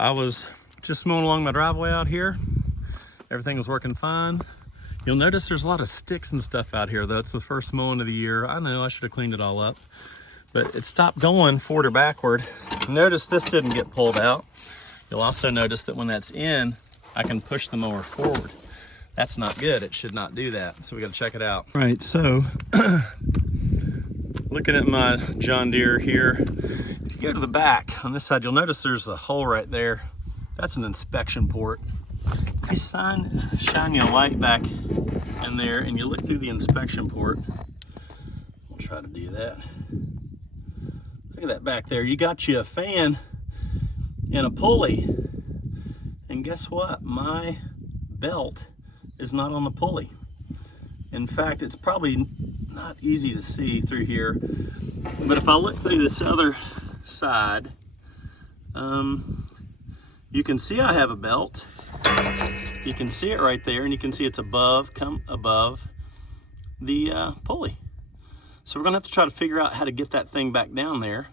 I was just mowing along my driveway out here. Everything was working fine. You'll notice there's a lot of sticks and stuff out here, though. It's the first mowing of the year. I know I should have cleaned it all up, but it stopped going forward or backward. Notice this didn't get pulled out. You'll also notice that when that's in, I can push the mower forward. That's not good. It should not do that. So we got to check it out. All right, so looking at my John Deere here, if you go to the back on this side, you'll notice there's a hole right there. That's an inspection port. If you shine your light back in there and you look through the inspection port, I'll try to do that. Look at that back there. You got you a fan and a pulley. And guess what? My belt is not on the pulley. In fact, it's probably not easy to see through here, but if I look through this other side, you can see I have a belt. You can see it right there, and you can see it's above the pulley. So we're gonna have to try to figure out how to get that thing back down there.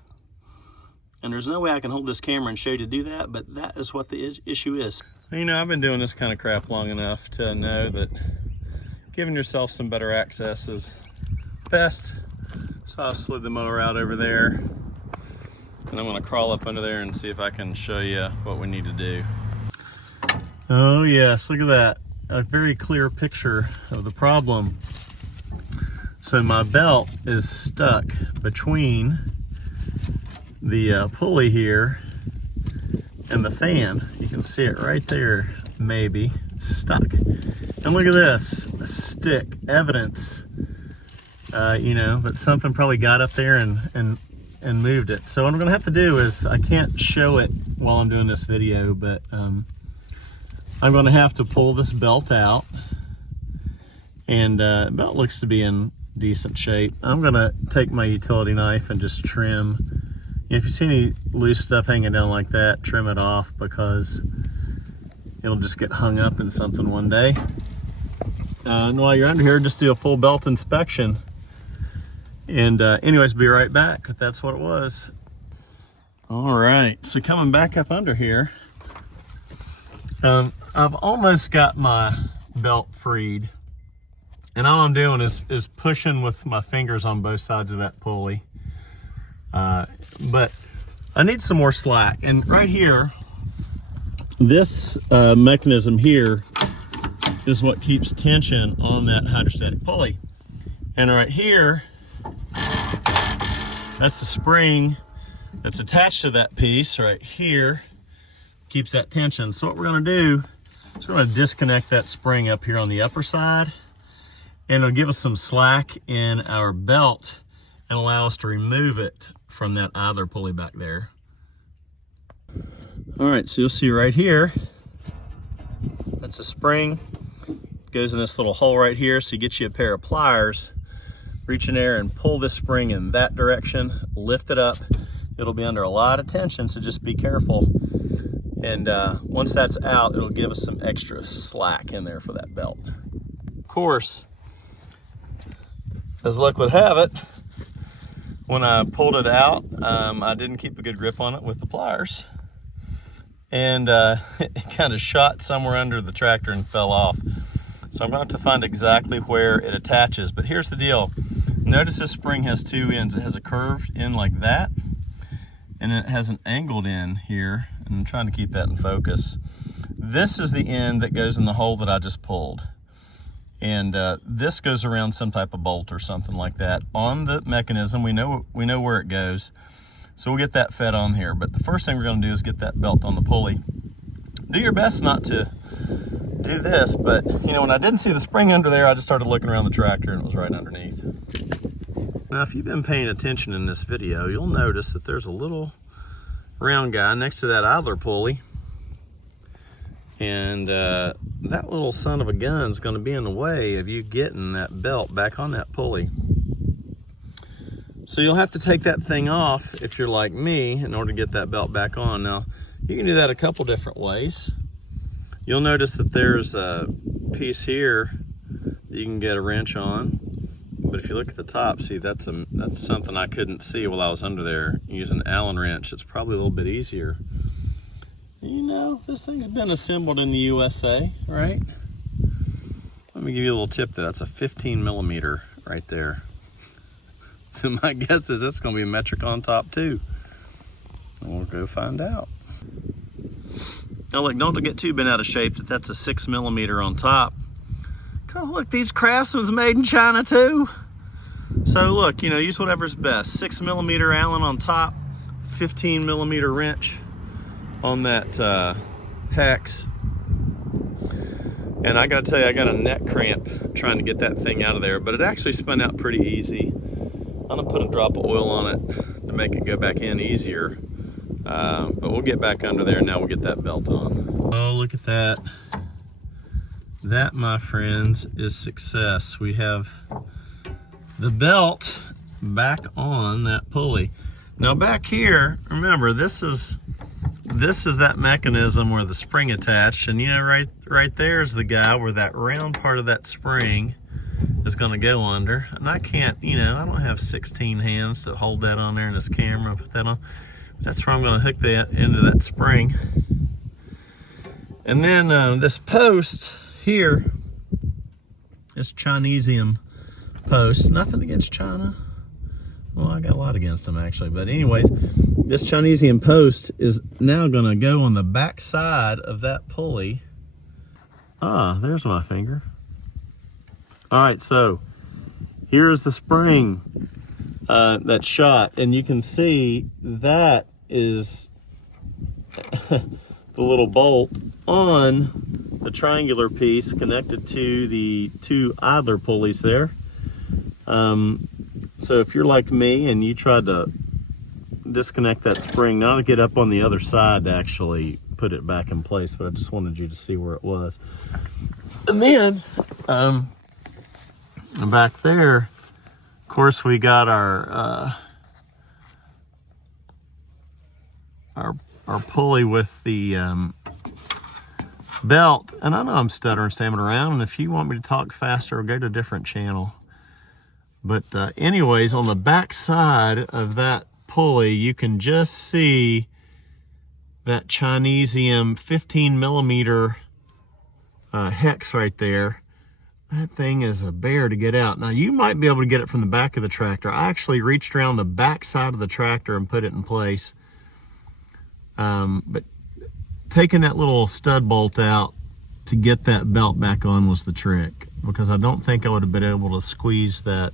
And there's no way I can hold this camera and show you to do that, but that is what the issue is. You know, I've been doing this kind of crap long enough to know that giving yourself some better access is best. So I've slid the mower out over there, and I'm gonna crawl up under there and see if I can show you what we need to do. Oh yes, look at that. A very clear picture of the problem. So my belt is stuck between the pulley here and the fan. You can see it right there, maybe. It's stuck. And look at this, a stick, evidence, you know, that something probably got up there and moved it. So what I'm gonna have to do is, I can't show it while I'm doing this video, but I'm gonna have to pull this belt out. And the belt looks to be in decent shape. I'm gonna take my utility knife and just trim. If you see any loose stuff hanging down like that, trim it off, because it'll just get hung up in something one day. And while you're under here, just do a full belt inspection. And anyways, be right back. That's what it was. All right, so coming back up under here, I've almost got my belt freed. And all I'm doing is pushing with my fingers on both sides of that pulley. But I need some more slack. And right here, this mechanism here is what keeps tension on that hydrostatic pulley. And right here, that's the spring that's attached to that piece right here, keeps that tension. So what we're gonna do is we're gonna disconnect that spring up here on the upper side, and it'll give us some slack in our belt and allow us to remove it from that idler pulley back there. All right, so you'll see right here, that's a spring. It goes in this little hole right here, so you get you a pair of pliers, reach in there and pull this spring in that direction, lift it up. It'll be under a lot of tension, so just be careful. And once that's out, it'll give us some extra slack in there for that belt. Of course, as luck would have it, when I pulled it out, I didn't keep a good grip on it with the pliers. And it kind of shot somewhere under the tractor and fell off. So I'm going to have to find exactly where it attaches. But here's the deal. Notice this spring has two ends. It has a curved end like that, and it has an angled end here. And I'm trying to keep that in focus. This is the end that goes in the hole that I just pulled. And this goes around some type of bolt or something like that. On the mechanism, we know where it goes. So we'll get that fed on here. But the first thing we're gonna do is get that belt on the pulley. Do your best not to do this, but you know, when I didn't see the spring under there, I just started looking around the tractor and it was right underneath. Now, if you've been paying attention in this video, you'll notice that there's a little round guy next to that idler pulley. And that little son of a gun is going to be in the way of you getting that belt back on that pulley. So you'll have to take that thing off if you're like me in order to get that belt back on. Now, you can do that a couple different ways. You'll notice that there's a piece here that you can get a wrench on. But if you look at the top, see, that's something I couldn't see while I was under there. Using an Allen wrench, it's probably a little bit easier. You know, this thing's been assembled in the USA, right? Let me give you a little tip there. That's a 15 millimeter right there. So my guess is it's gonna be metric on top too. And we'll go find out. Now look, don't get too bent out of shape that that's a 6 millimeter on top. Cause look, these Craftsman's made in China too. So look, you know, use whatever's best. 6 millimeter Allen on top, 15 millimeter wrench on that hex. And I gotta tell you, I got a neck cramp trying to get that thing out of there, but it actually spun out pretty easy. I'm gonna put a drop of oil on it to make it go back in easier. But we'll get back under there, now we'll get that belt on. Oh, look at that. That, my friends, is success. We have the belt back on that pulley. Now back here, remember, this is that mechanism where the spring attached, and you know, right there is the guy where that round part of that spring is going to go under. And I can't, you know, I don't have 16 hands to hold that on there in this camera, put that on. That's where I'm going to hook that into that spring. And then this post here is Chinesium post. Nothing against China. Well, I got a lot against them actually, but anyways, this Chinesium post is now going to go on the back side of that pulley. Ah, there's my finger. All right, so here's the spring that's shot, and you can see that is the little bolt on the triangular piece connected to the two idler pulleys there. So if you're like me and you tried to disconnect that spring, now to get up on the other side to actually put it back in place, but I just wanted you to see where it was. And then back there, of course, we got our pulley with the belt. And I know I'm stuttering, stammering around, and if you want me to talk faster, go to a different channel. But anyways, on the back side of that pulley, you can just see that Chinesium 15 millimeter hex right there. That thing is a bear to get out. Now you might be able to get it from the back of the tractor. I actually reached around the back side of the tractor and put it in place. But taking that little stud bolt out to get that belt back on was the trick, because I don't think I would have been able to squeeze that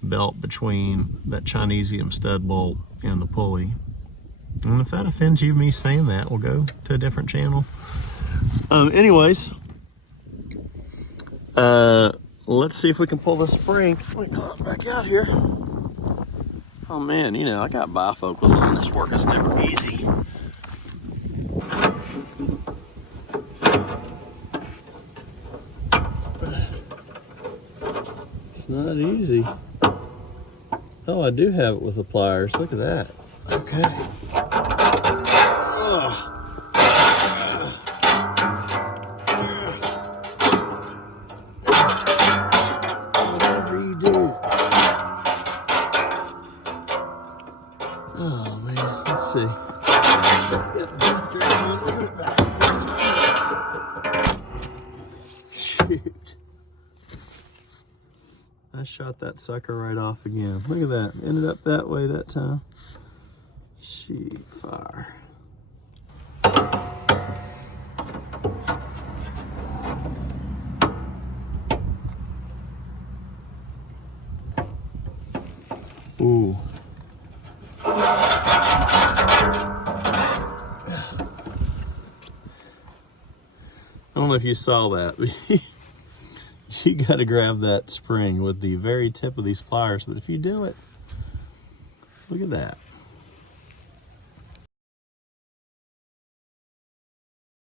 belt between that Chinesium stud bolt and the pulley. And if that offends you, me saying that, we'll go to a different channel. Anyways, let's see if we can pull the spring. Let me climb back out here. Oh man, you know, I got bifocals on. This work is never easy. It's not easy. Oh, I do have it with the pliers. Look at that. Okay. Whatever you do. Oh man, let's see. Shoot. I shot that sucker right off again. Look at that. Ended up that way that time. Shoot, fire. Ooh. I don't know if you saw that, but you got to grab that spring with the very tip of these pliers. But if you do it, look at that.